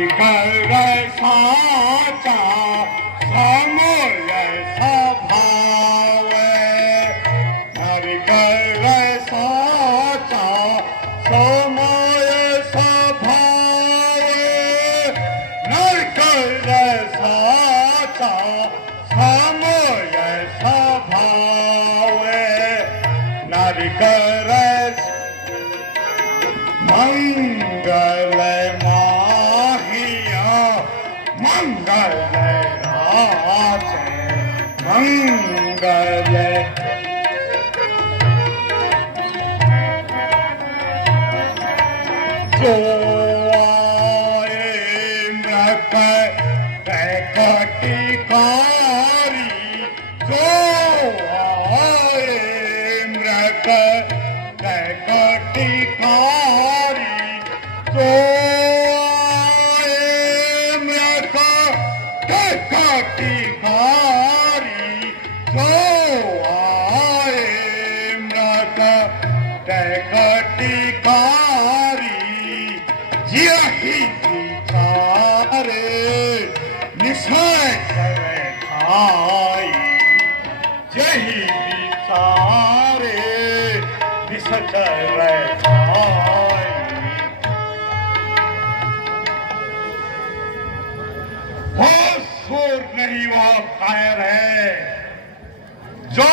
नारी कर साचा समोय स्वभाव नारी कर साचा समोय स्वभाव नारी कर साचा समोय स्वभाव नारी कर मंगल माहिया मंगल राज मंगल जो आए मृत कैकटिकारी जो आए मृत कैकटिकारी जो आए मृत कैकटिकारी जो आए मृत कैकटिकारी यही विचारे निश्चय करे खाई यही विचारे निश्चय करे खाई वो सुर नहीं वो कायर है जो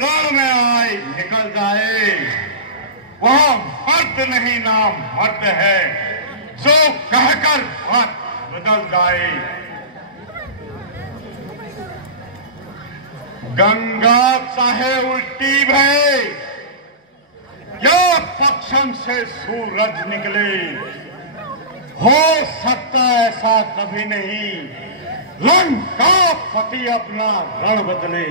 राह में आए निकल जाए वह मर्द नहीं नाम मर्द है जो कहकर बात बदल जाए गंगा चाहे उल्टी बहे या पश्चिम से सूरज निकले हो सकता ऐसा कभी नहीं लंका पति अपना रण बदले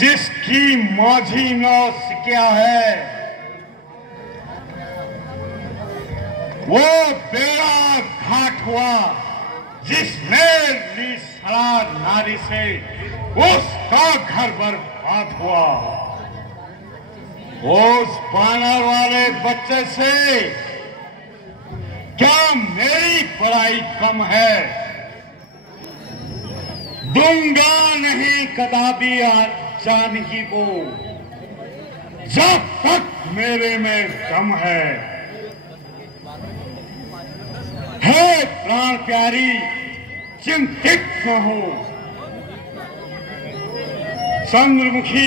जिसकी माझी नौस क्या है वो बेड़ा घाट हुआ जिसने ली सलाह नारी से उसका घर बर्बाद हुआ उस बानर वाले बच्चे से क्या मेरी पढ़ाई कम है दूंगा नहीं कदापि जानकी को जब तक मेरे में दम है प्राण प्यारी चिंतित न हो चंद्रमुखी